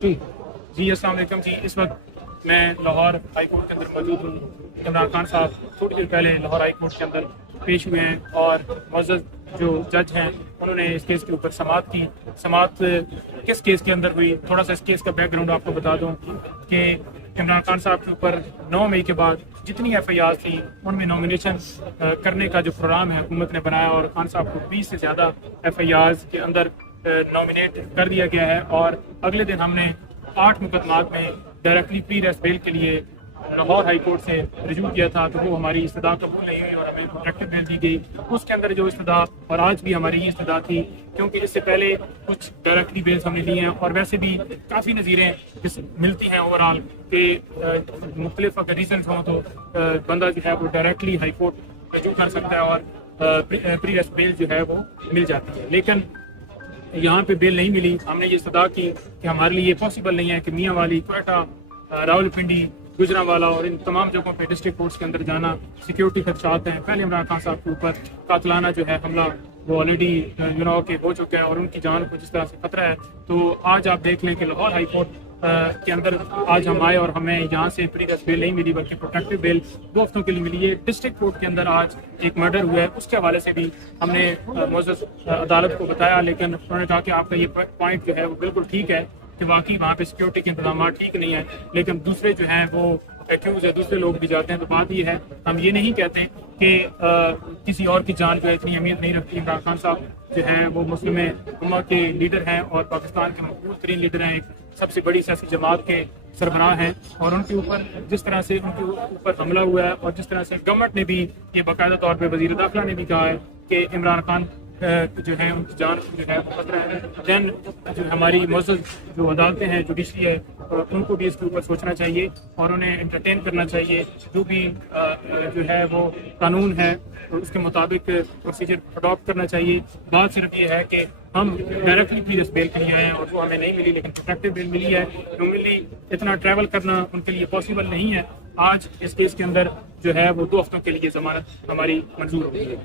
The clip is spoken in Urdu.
جی جی السلام علیکم جی. اس وقت میں لاہور ہائی کورٹ کے اندر موجود ہوں. عمران خان صاحب تھوڑی دیر پہلے لاہور ہائی کورٹ کے اندر پیش ہوئے ہیں اور معزز جو جج ہیں انہوں نے اس کیس کے اوپر سماعت کی. سماعت کس کیس کے اندر ہوئی؟ تھوڑا سا اس کیس کا بیک گراؤنڈ آپ کو بتا دوں کہ عمران خان صاحب کے اوپر 9 مئی کے بعد جتنی ایف آئی آر تھیں ان میں نامینیشن کرنے کا جو پروگرام ہے حکومت نے بنایا اور خان صاحب کو 20 سے زیادہ ایف آئی آرز کے اندر نامینیٹ کر دیا گیا ہے. اور اگلے دن ہم نے 8 مقدمات میں ڈائریکٹلی پری ریس بیل کے لیے لاہور ہائی کورٹ سے رجوع کیا تھا تو وہ ہماری استدعا قبول نہیں ہوئی اور ہمیں پروٹیکٹیو بیل دی گئی. اس کے اندر جو استدعا اور آج بھی ہماری یہ استدعا تھی کیونکہ اس سے پہلے کچھ ڈائریکٹلی بیلز ہم نے لی ہیں اور ویسے بھی کافی نظیریں ملتی ہیں اوور آل کہ مختلف اگر ریزنز ہوں تو بندہ جو ہے وہ ڈائریکٹلی ہائی کورٹ رجوع کر سکتا ہے اور پری ریس بیل جو ہے وہ مل جاتی ہے. لیکن یہاں پہ بیل نہیں ملی. ہم نے یہ استدعا کی کہ ہمارے لیے یہ پاسبل نہیں ہے کہ میاں والی، کوئٹہ، راولپنڈی، گجرانوالہ اور ان تمام جگہوں پہ ڈسٹرکٹ کورٹس کے اندر جانا. سیکیورٹی خدشات ہیں. پہلے عمران خان صاحب کے اوپر قاتلانہ جو ہے حملہ وہ آلریڈی کہ ہو چکا ہے اور ان کی جان کو جس طرح سے خطرہ ہے. تو آج آپ دیکھ لیں کہ لاہور ہائی کورٹ کے اندر آج ہم آئے اور ہمیں یہاں سے پری ریس بیل نہیں ملی بلکہ پروٹیکٹیو بیل 2 ہفتوں کے لیے ملی ہے. ڈسٹرکٹ کورٹ کے اندر آج ایک مرڈر ہوا ہے، اس کے حوالے سے بھی ہم نے معزز عدالت کو بتایا لیکن انہوں نے کہا کہ آپ کا یہ پوائنٹ جو ہے وہ بالکل ٹھیک ہے کہ واقعی وہاں پہ سیکیورٹی کے انتظامات ٹھیک نہیں ہیں لیکن دوسرے جو ہیں وہ ایکیوز ہے، دوسرے لوگ بھی جاتے ہیں. تو بات یہ ہے ہم یہ نہیں کہتے کہ کسی اور کی جان جو ہے اتنی اہمیت نہیں رکھتی. عمران خان صاحب جو ہیں وہ مسلم امت کے لیڈر ہیں اور پاکستان کے مقبول ترین لیڈر ہیں، ایک سب سے بڑی سیاسی جماعت کے سربراہ ہیں اور ان کے اوپر جس طرح سے ان کے اوپر حملہ ہوا ہے اور جس طرح سے گورنمنٹ نے بھی یہ باقاعدہ طور پہ وزیر داخلہ نے بھی کہا ہے کہ عمران خان جو ہے ان کی جان جو ہے وہ خطرہ ہے. دین جو ہماری معزز جو عدالتیں ہیں، جوڈیشری ہے، ان کو بھی اس کے اوپر سوچنا چاہیے اور انہیں انٹرٹین کرنا چاہیے. جو بھی جو ہے وہ قانون ہے اس کے مطابق پروسیجر اڈاپٹ کرنا چاہیے. بات صرف یہ ہے کہ ہم ڈائریکٹلی پری ریس بیل کے لیے آئے ہیں اور وہ ہمیں نہیں ملی لیکن پروٹیکٹیو بیل ملی ہے. نارملی اتنا ٹریول کرنا ان کے لیے پاسبل نہیں ہے. آج اس کیس کے اندر جو ہے وہ 2 ہفتوں کے لیے ضمانت ہماری منظور ہوئی ہے.